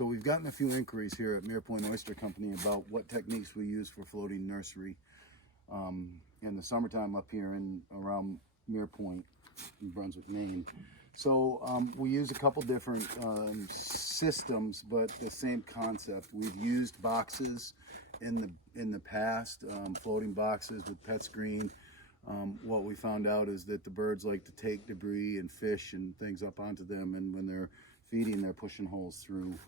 So we've gotten a few inquiries here at Mere Point Oyster Company about what techniques we use for floating nursery in the summertime up here in around Mere Point in Brunswick, Maine. So we use a couple different systems, but the same concept. We've used boxes in the past, floating boxes with pet screen. What we found out is that the birds like to take debris and fish and things up onto them, and when they're feeding, they're pushing holes through,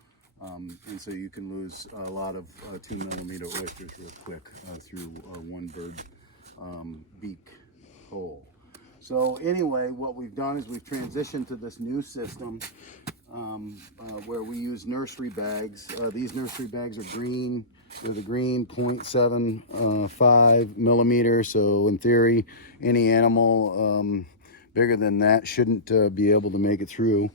and so you can lose a lot of 2mm oysters real quick through one bird beak hole. So anyway, what we've done is we've transitioned to this new system where we use nursery bags. These nursery bags are green. They're the green 0.75mm. So in theory, any animal bigger than that shouldn't be able to make it through.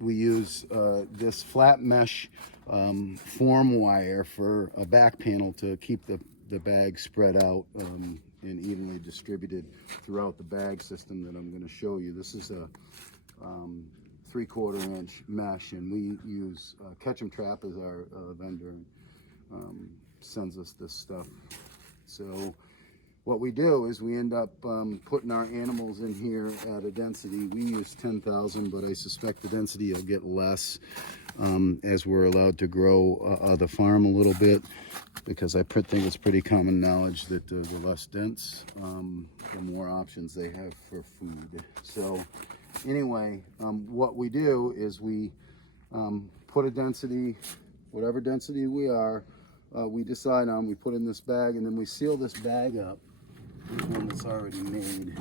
We use this flat mesh form wire for a back panel to keep the bag spread out and evenly distributed throughout the bag system that I'm going to show you. This is a 3/4 inch mesh, and we use Ketchum Trap as our vendor. Sends us this stuff. So what we do is we end up putting our animals in here at a density. We use 10,000, but I suspect the density will get less as we're allowed to grow the farm a little bit, because I think it's pretty common knowledge that the less dense, the more options they have for food. So anyway, what we do is we put a density, whatever density we decide on, we put in this bag, and then we seal this bag up. There's one that's already made.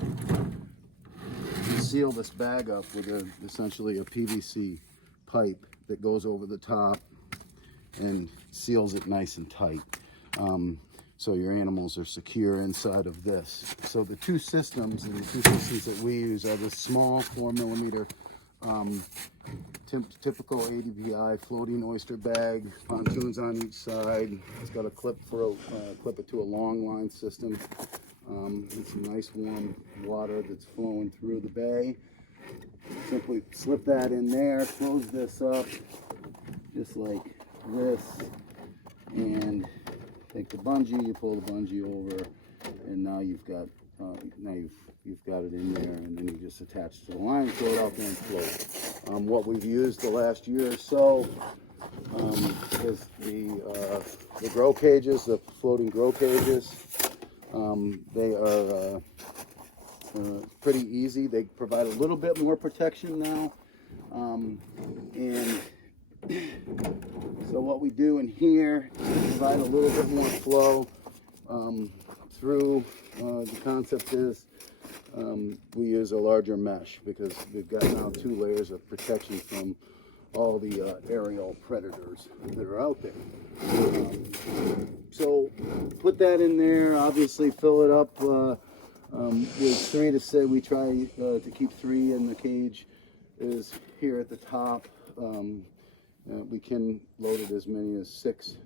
We seal this bag up with essentially a PVC pipe that goes over the top and seals it nice and tight. So your animals are secure inside of this. So the two systems that we use are the small 4mm typical ADPI floating oyster bag, pontoons on each side. It's got a clip for clip it to a long line system. It's some nice warm water that's flowing through the bay. Simply slip that in there, close this up just like this, and take the bungee, you pull the bungee over, and now you've got you've got it in there, and then you just attach to the line, throw it out there and float. What we've used the last year or so is the grow cages, the floating grow cages. They are pretty easy. They provide a little bit more protection now, and so what we do in here is provide a little bit more flow through. The concept is we use a larger mesh because we've got now 2 layers of protection from all the aerial predators that are out there. So put that in there, obviously fill it up with 3 to 6. We try to keep 3 in the cage is here at the top. We can load it as many as 6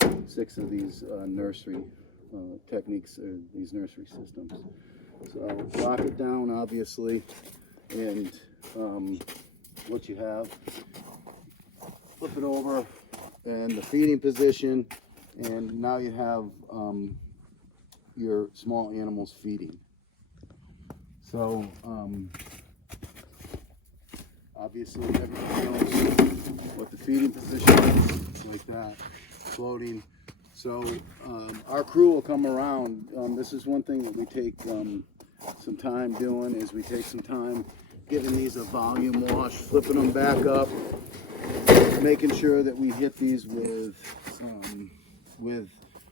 of these nursery techniques, these nursery systems. So lock it down, obviously, and what you have, flip it over, and the feeding position, and now you have your small animals feeding. So obviously everybody knows what the feeding position is, like that, floating. So our crew will come around. This is one thing that we take some time doing, is we take some time giving these a volume wash, flipping them back up, making sure that we hit these with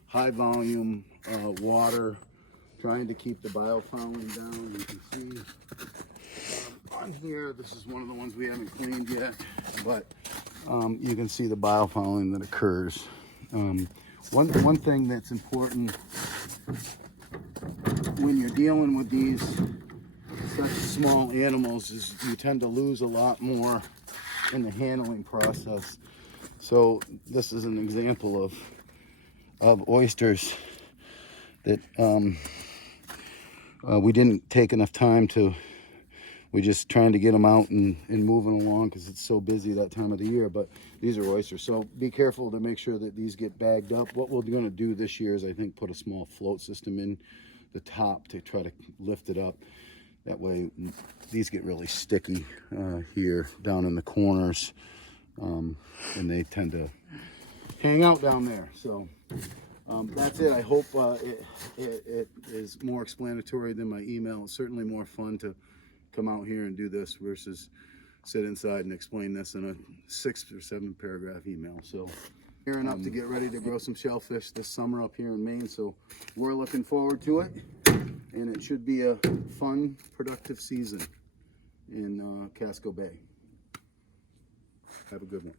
high volume water, trying to keep the biofouling down. You can see on here, this is one of the ones we haven't cleaned yet, but you can see the biofouling that occurs. One thing that's important when you're dealing with these such small animals is you tend to lose a lot more in the handling process. So this is an example of oysters that we didn't take enough time to we're just trying to get them out and moving along because it's so busy that time of the year. But these are oysters, so be careful to make sure that these get bagged up. What we're going to do this year is, I think, put a small float system in the top to try to lift it up. That way these get really sticky here down in the corners, and they tend to hang out down there. So that's it. I hope it is more explanatory than my email. It's certainly more fun to come out here and do this versus sit inside and explain this in a 6 or 7 paragraph email. So gearing up to get ready to grow some shellfish this summer up here in Maine. So we're looking forward to it, and it should be a fun, productive season in Casco Bay. Have a good one.